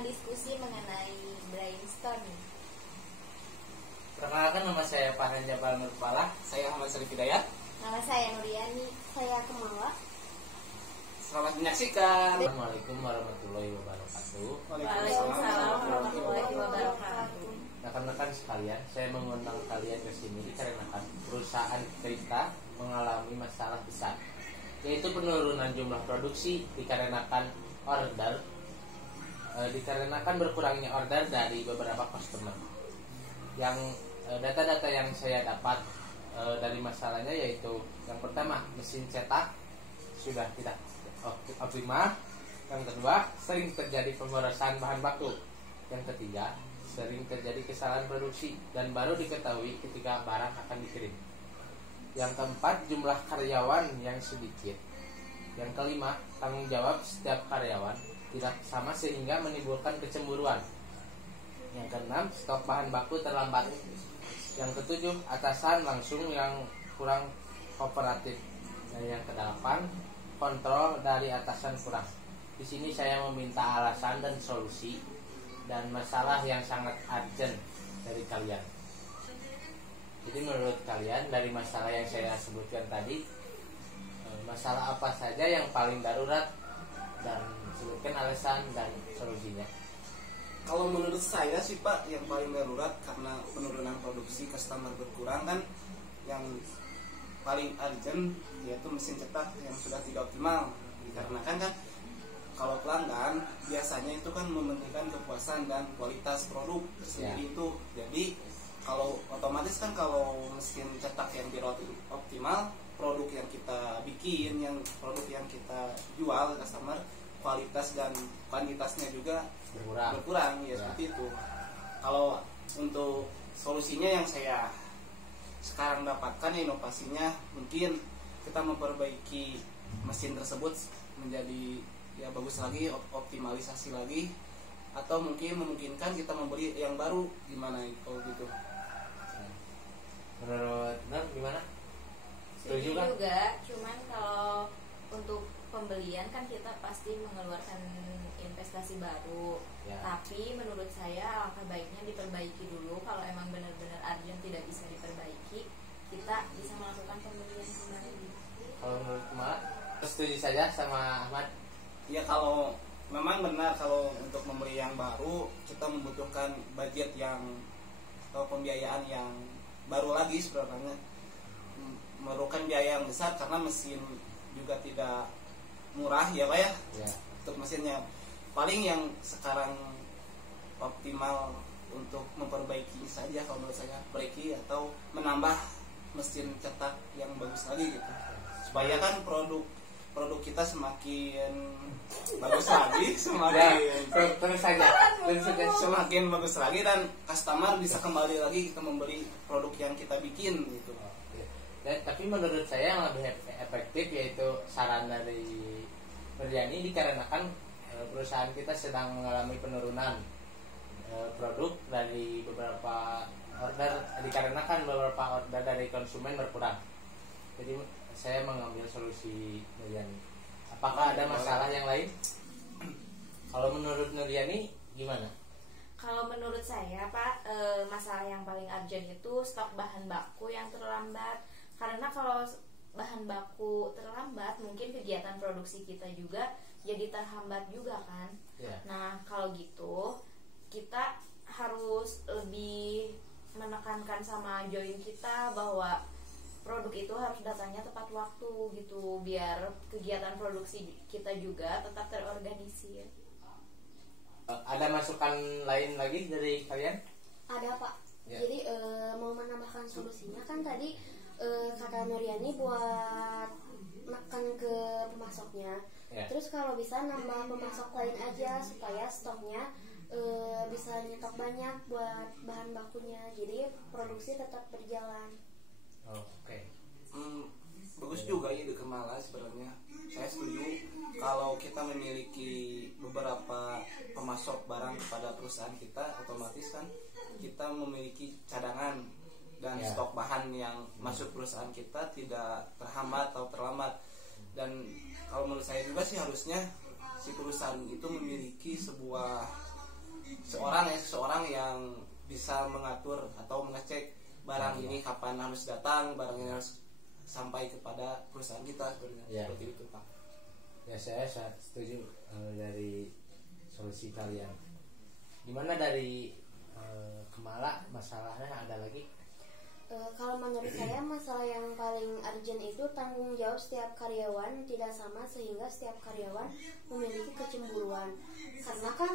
akan diskusi mengenai brainstorming. Perkenalkan, nama saya Farhan Jabal Nurpala. Saya Ahmad Sarif Hidayat. Nama saya Nuriani. Saya Kemala. Selamat menyaksikan. Assalamualaikum warahmatullahi wabarakatuh. Waalaikumsalam warahmatullahi wabarakatuh. Rekan-rekan sekalian, saya mengundang kalian ke sini dikarenakan perusahaan kita mengalami masalah besar, yaitu penurunan jumlah produksi dikarenakan berkurangnya order dari beberapa customer. Yang data-data yang saya dapat dari masalahnya yaitu yang pertama, mesin cetak sudah tidak optimal. Yang kedua, sering terjadi pemborosan bahan baku. Yang ketiga, sering terjadi kesalahan produksi dan baru diketahui ketika barang akan dikirim. Yang keempat, jumlah karyawan yang sedikit. Yang kelima, tanggung jawab setiap karyawan tidak sama sehingga menimbulkan kecemburuan. Yang keenam, stok bahan baku terlambat. Yang ketujuh, atasan langsung yang kurang kooperatif. Dan yang kedelapan, kontrol dari atasan kurang. Di sini saya meminta alasan dan solusi dan masalah yang sangat urgent dari kalian. Jadi menurut kalian dari masalah yang saya sebutkan tadi, masalah apa saja yang paling darurat, dan sebutkan alasan dan solusinya. Kalau menurut saya sih Pak, yang paling darurat karena penurunan produksi, customer berkurang kan, yang paling urgent yaitu mesin cetak yang sudah tidak optimal. Dikarenakan kan kalau pelanggan biasanya itu kan mementingkan kepuasan dan kualitas produk sendiri itu. Jadi kalau otomatis kan kalau mesin cetak yang tidak optimal, produk yang kita bikin, yang produk yang kita jual ke customer, kualitas dan kuantitasnya juga berkurang ya. Seperti itu. Kalau untuk solusinya yang saya sekarang dapatkan, inovasinya mungkin kita memperbaiki mesin tersebut menjadi ya bagus lagi, optimalisasi lagi, atau mungkin memungkinkan kita membeli yang baru. Gimana kalau gitu? Menurut Nur gimana? Setuju juga, cuman kalau untuk pembelian kan kita pasti mengeluarkan investasi baru. Tapi menurut saya alangkah baiknya diperbaiki dulu. Kalau emang benar-benar urgent tidak bisa diperbaiki, kita bisa melakukan pembelian kembali. Kalau menurut Kemala, setuju saja sama Ahmad. Ya kalau memang benar, kalau untuk membeli yang baru kita membutuhkan budget yang atau pembiayaan yang baru lagi sebenarnya, memerlukan biaya yang besar karena mesin juga tidak murah ya Pak ya. Untuk mesinnya paling yang sekarang optimal untuk memperbaiki saja kalau menurut saya, perbaiki atau menambah mesin cetak yang bagus lagi gitu, supaya kan produk kita semakin bagus lagi, semakin bagus lagi, dan customer bisa kembali lagi kita membeli produk yang kita bikin gitu. Dan tapi menurut saya yang lebih efektif yaitu saran dari Nuriani, dikarenakan perusahaan kita sedang mengalami penurunan produk dari beberapa order, dikarenakan beberapa order dari konsumen berkurang. Jadi saya mengambil solusi Nuriani. Apakah ada masalah yang lain? Kalau menurut Nuriani gimana? Kalau menurut saya Pak, masalah yang paling urgent itu stok bahan baku yang terlambat. Karena kalau bahan baku terlambat, mungkin kegiatan produksi kita juga jadi terhambat juga kan. Nah kalau gitu kita harus lebih menekankan sama join kita bahwa produk itu harus datangnya tepat waktu gitu, biar kegiatan produksi kita juga tetap terorganisir. Ada masukan lain lagi dari kalian? Ada Pak. Jadi mau menambahkan solusinya kan tadi kata Nuriani buat makan ke pemasoknya. Terus kalau bisa nambah pemasok lain aja supaya stoknya bisa nyetok banyak buat bahan bakunya. Jadi produksi tetap berjalan. Oke. Bagus juga ide Kemala sebenarnya. Saya setuju kalau kita memiliki beberapa pemasok barang kepada perusahaan kita, otomatis kan kita memiliki cadangan dan stok bahan yang masuk perusahaan kita tidak terhambat atau terlambat. Dan kalau menurut saya juga sih harusnya si perusahaan itu memiliki sebuah seseorang yang bisa mengatur atau mengecek barang ini kapan harus datang, barang ini harus sampai kepada perusahaan kita sebenarnya. Seperti itu Pak. Ya saya setuju dari solusi kalian. Gimana dari Kemala, masalahnya ada lagi? Kalau menurut saya masalah yang paling urgent itu tanggung jawab setiap karyawan tidak sama sehingga setiap karyawan memiliki kecemburuan. Karena kan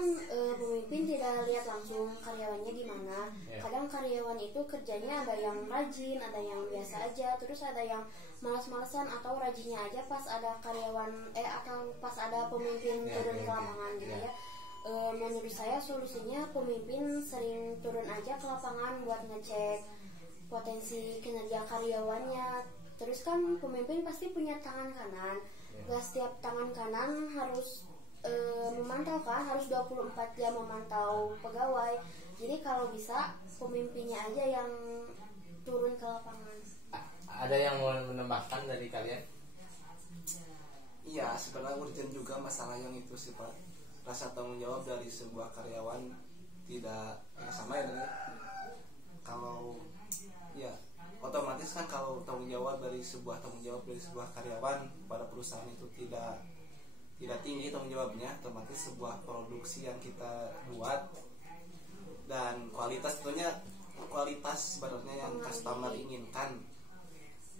pemimpin tidak lihat langsung karyawannya gimana. Kadang karyawan itu kerjanya ada yang rajin, ada yang biasa aja, terus ada yang malas-malasan atau rajinnya aja pas ada karyawan atau pas ada pemimpin turun ke lapangan gitu ya. Menurut saya solusinya pemimpin sering turun aja ke lapangan buat ngecek potensi kinerja karyawannya. Terus kan pemimpin pasti punya tangan kanan. Gak setiap tangan kanan harus memantau kan, harus 24 jam memantau pegawai. Jadi kalau bisa pemimpinnya aja yang turun ke lapangan. Ada yang mau menambahkan dari kalian? Iya, sebenarnya urgent juga masalah yang itu sih Pak. Rasa tanggung jawab dari sebuah karyawan tidak sama ya. Kalau ya otomatis kan kalau tanggung jawab dari sebuah karyawan pada perusahaan itu tidak tinggi tanggung jawabnya, otomatis sebuah produksi yang kita buat dan kualitas tentunya kualitas sebenarnya yang customer inginkan,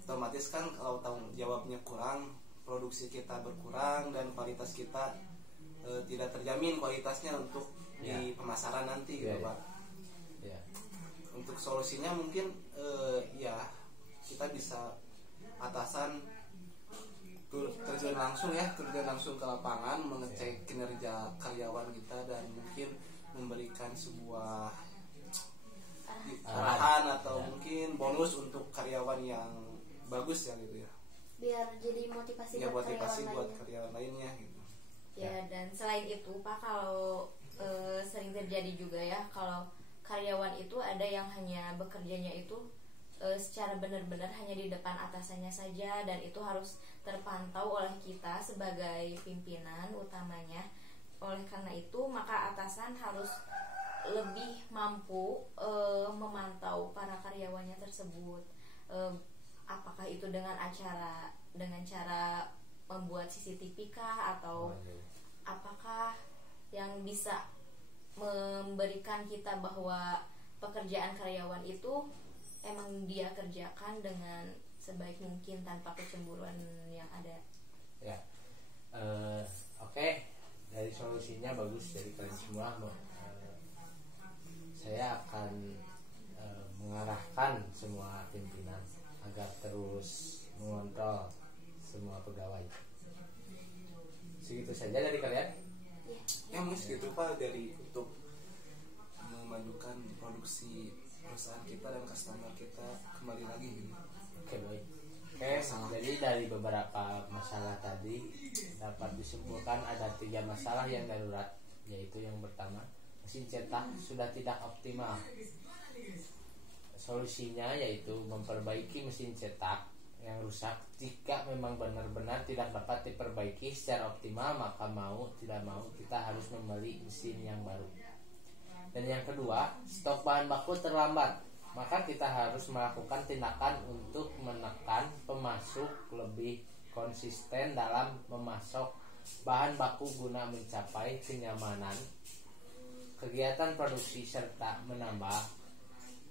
otomatis kan kalau tanggung jawabnya kurang, produksi kita berkurang dan kualitas kita tidak terjamin kualitasnya untuk di pemasaran nanti gitu Pak. Untuk solusinya mungkin ya kita bisa atasan terjun langsung ke lapangan mengecek kinerja karyawan kita dan mungkin memberikan sebuah arahan atau mungkin bonus untuk karyawan yang bagus ya gitu ya. Biar jadi motivasi ya, buat karyawan lainnya gitu. Ya, dan selain itu Pak, kalau sering terjadi juga ya kalau karyawan itu ada yang hanya bekerjanya itu secara benar-benar hanya di depan atasannya saja, dan itu harus terpantau oleh kita sebagai pimpinan utamanya. Oleh karena itu maka atasan harus lebih mampu memantau para karyawannya tersebut, apakah itu dengan cara membuat CCTV kah, atau apakah yang bisa memberikan kita bahwa pekerjaan karyawan itu emang dia kerjakan dengan sebaik mungkin tanpa kecemburuan yang ada. Ya, oke. Dari solusinya bagus dari kalian semua. Saya akan mengarahkan semua pimpinan agar terus mengontrol semua pegawai. Segitu saja dari kalian. Ya mungkin segitu Pak dari untuk memajukan produksi perusahaan kita dan customer kita kembali lagi gitu. Oke, baik. Jadi dari beberapa masalah tadi dapat disimpulkan ada 3 masalah yang darurat, yaitu yang pertama, mesin cetak sudah tidak optimal. Solusinya yaitu memperbaiki mesin cetak yang rusak. Jika memang benar-benar tidak dapat diperbaiki secara optimal, maka mau tidak mau kita harus membeli mesin yang baru. Dan yang kedua, stok bahan baku terlambat, maka kita harus melakukan tindakan untuk menekan pemasok lebih konsisten dalam memasok bahan baku guna mencapai kenyamanan kegiatan produksi serta menambah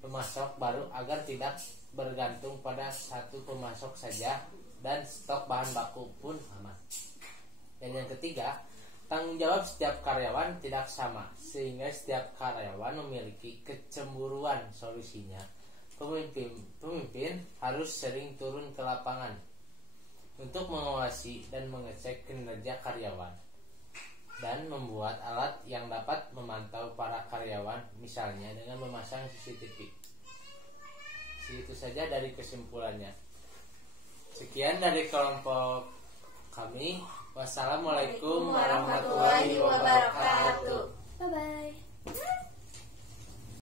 pemasok baru agar tidak bergantung pada satu pemasok saja dan stok bahan baku pun aman. Dan yang ketiga, tanggung jawab setiap karyawan tidak sama sehingga setiap karyawan memiliki kecemburuan. Solusinya, pemimpin harus sering turun ke lapangan untuk mengawasi dan mengecek kinerja karyawan dan membuat alat yang dapat memantau para karyawan, misalnya dengan memasang CCTV. Itu saja dari kesimpulannya. Sekian dari kelompok kami. Wassalamualaikum warahmatullahi wabarakatuh. Bye bye.